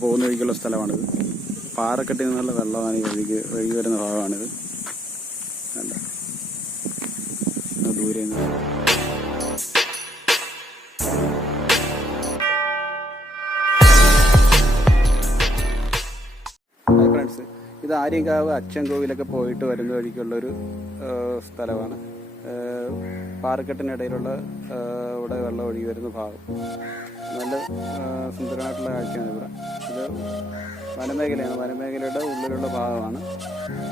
പോകുന്ന വഴിക്കുള്ള സ്ഥലമാണിത്. പാറക്കെട്ടിൽ നിന്നുള്ള വെള്ളമാണ് ഈ ഒഴുകി വരുന്ന ഭാഗമാണിത്. കണ്ട ദൂരെ നിന്ന് ഫ്രണ്ട്സ്, ഇത് ആര്യങ്കാവ് അച്ഛൻ കോവിലൊക്കെ പോയിട്ട് വരുന്ന വഴിക്കുള്ളൊരു സ്ഥലമാണ്. പാറക്കെട്ടിനിടയിലുള്ള ഇവിടെ വെള്ളം ഒഴുകി വരുന്ന ഭാഗം നല്ല സുന്ദരമായിട്ടുള്ള കാഴ്ചയാണ്. ഇവിടെ ഇത് വനമേഖലയാണ്. വനമേഖലയുടെ ഉള്ളിലുള്ള ഭാഗമാണ്.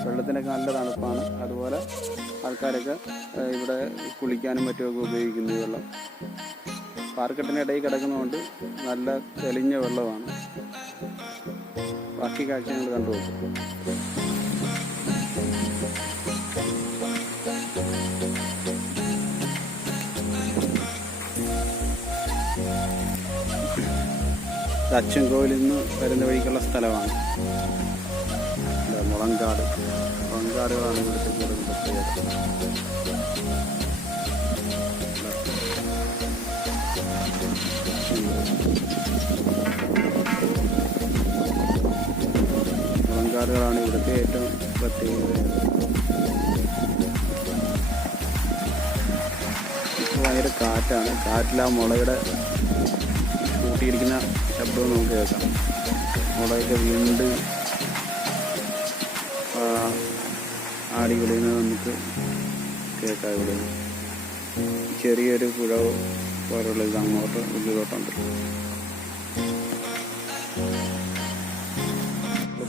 വെള്ളത്തിനൊക്കെ നല്ല തണുപ്പാണ്. അതുപോലെ ആൾക്കാരൊക്കെ ഇവിടെ കുളിക്കാനും മറ്റുമൊക്കെ ഉപയോഗിക്കുന്ന ഈ വെള്ളം പാറക്കെട്ടിനിടയിൽ കിടക്കുന്നതുകൊണ്ട് നല്ല തെളിഞ്ഞ വെള്ളമാണ്. ബാക്കി കാഴ്ച ഞങ്ങൾ കണ്ടു നോക്കും. അച്ഛൻ കോവിലിൽ നിന്ന് വരുന്ന വഴിക്കുള്ള സ്ഥലമാണ്. മുളങ്കാടുകളാണ് ഇവിടുത്തെ കൂടുതൽ പ്രത്യേകത. മുളങ്കാടുകളാണ് ഇവിടുത്തെ ഏറ്റവും പ്രത്യേകത. ഭയങ്കര കാറ്റാണ്. കാറ്റിൽ ആ മുളയുടെ കൂട്ടിയിരിക്കുന്ന ശബ്ദവും നമുക്ക് കേൾക്കാം. മുളയൊക്കെ വീണ്ട് ആടി വിളിയുന്നത് നമുക്ക് കേൾക്കാം. ഇവിടെ ചെറിയൊരു പുഴ പോലുള്ള ഇത് അങ്ങോട്ട് ഉള്ളിലോട്ടുണ്ട്.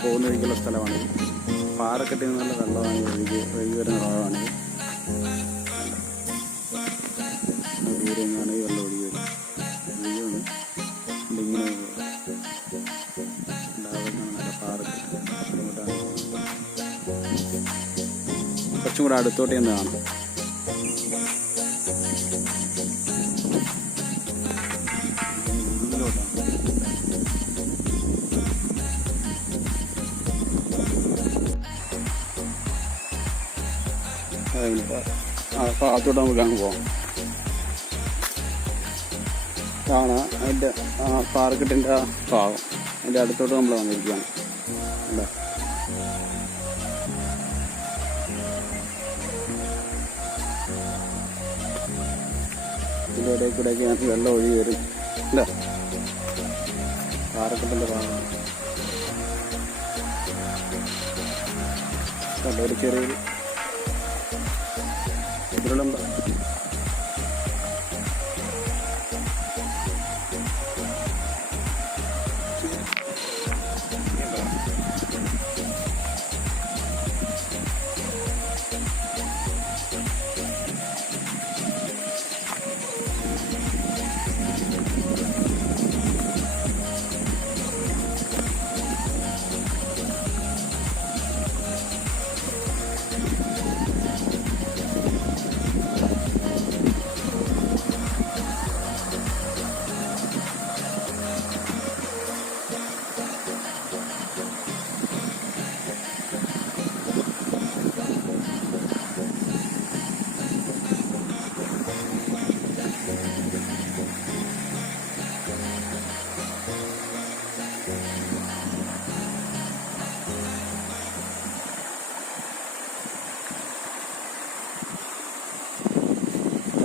പോകുന്ന വഴിക്കുള്ള സ്ഥലമാണിത്. പാറക്കെട്ടിൽ നിന്നുള്ള വെള്ളമാണ് ഒഴുകി വരുന്ന ഭാഗമാണിത്. ദൂരെ നിന്നാണ് ഈ വെള്ളം ഒഴുകി വരുന്നത്. ഇങ്ങനെ നല്ല പാറക്കെട്ട് കുറച്ചും കൂടെ അടുത്തോട്ട് എന്ന് കാണാം. ഭാഗത്തോട്ട് നമുക്ക് അങ്ങ് പോകാം. കാണാം അതിൻ്റെ പാറക്കെട്ടിൻ്റെ ആ ഭാഗം. അതിൻ്റെ അടുത്തോട്ട് നമ്മൾ വന്നിരിക്കുകയാണ്. അല്ലേ, ഇതിൻ്റെ ഇടയിൽ കൂടെയൊക്കെ വെള്ളം ഒഴുകി വരും. അല്ലേ, പാറക്കെട്ടിൻ്റെ ഭാഗമാണ്. ഒരു ചെറിയൊരു ഇതിലുള്ള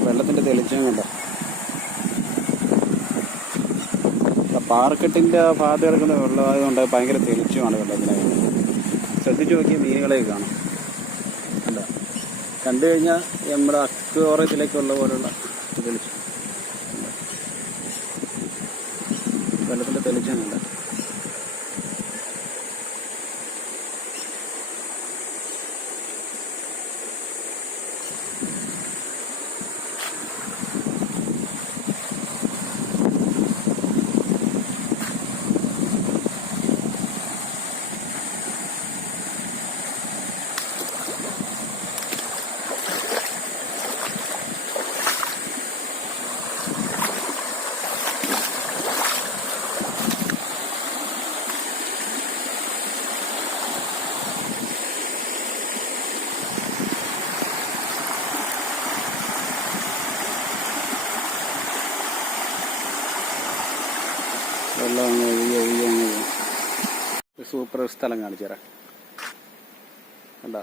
വെള്ളത്തിൻ്റെ തെളിച്ചം കണ്ടോ. പാറക്കെട്ടിൻ്റെ ഭാഗത്ത് കിടക്കുന്ന വെള്ളമായതുകൊണ്ട് ഭയങ്കര തെളിച്ചമാണ് വെള്ളത്തിനായി. ശ്രദ്ധിച്ചു നോക്കിയ മീനുകളെയൊക്കെ കാണാം. അല്ല, കണ്ടു കഴിഞ്ഞാൽ നമ്മുടെ അക്വേറിയത്തിലേക്കുള്ള പോലുള്ള തെളിച്ചം. വെള്ളത്തിൻ്റെ തെളിച്ചം കണ്ട. സൂപ്പർ സ്ഥലം കാണിച്ചു തരാം. കണ്ടോ,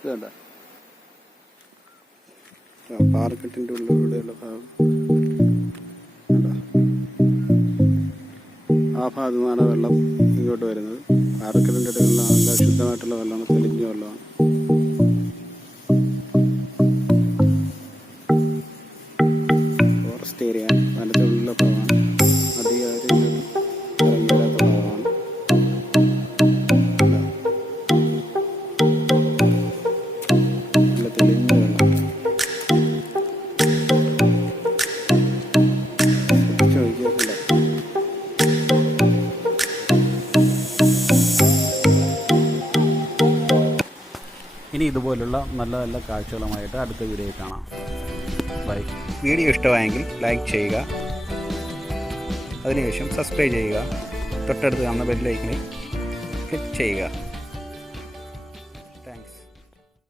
ഇത് കണ്ടോ, പാറക്കെട്ടിൻ്റെ ഉള്ളിലൂടെയുള്ള ഭാഗം കണ്ടോ. ആ ഭാഗത്തുനിന്നാണ് വെള്ളം ഇങ്ങോട്ട് വരുന്നത്. പാറക്കെട്ടിൻ്റെ ഇടയിലുള്ള നല്ല ശുദ്ധമായിട്ടുള്ള വെള്ളമാണ്, തെളിഞ്ഞ വെള്ളമാണ്. ഫോറസ്റ്റ് ഏരിയ, വനത്തിലുള്ള ഭാഗമാണ്, അധികം ഇറങ്ങി വരാത്ത ഭാഗമാണ്. നല്ല തെളിഞ്ഞ വെള്ളം ചോദിക്കുന്നില്ല. ഇനി ഇതുപോലുള്ള നല്ല നല്ല കാഴ്ചകളുമായിട്ട് അടുത്ത വീഡിയോയിൽ കാണാം. ബൈ. വീഡിയോ ഇഷ്ടമായെങ്കിൽ ലൈക്ക് ചെയ്യുക, അതിനുശേഷം സബ്സ്ക്രൈബ് ചെയ്യുക, തൊട്ടടുത്ത് കാണുന്ന ബെൽ ഐക്കണിൽ ക്ലിക്ക് ചെയ്യുക.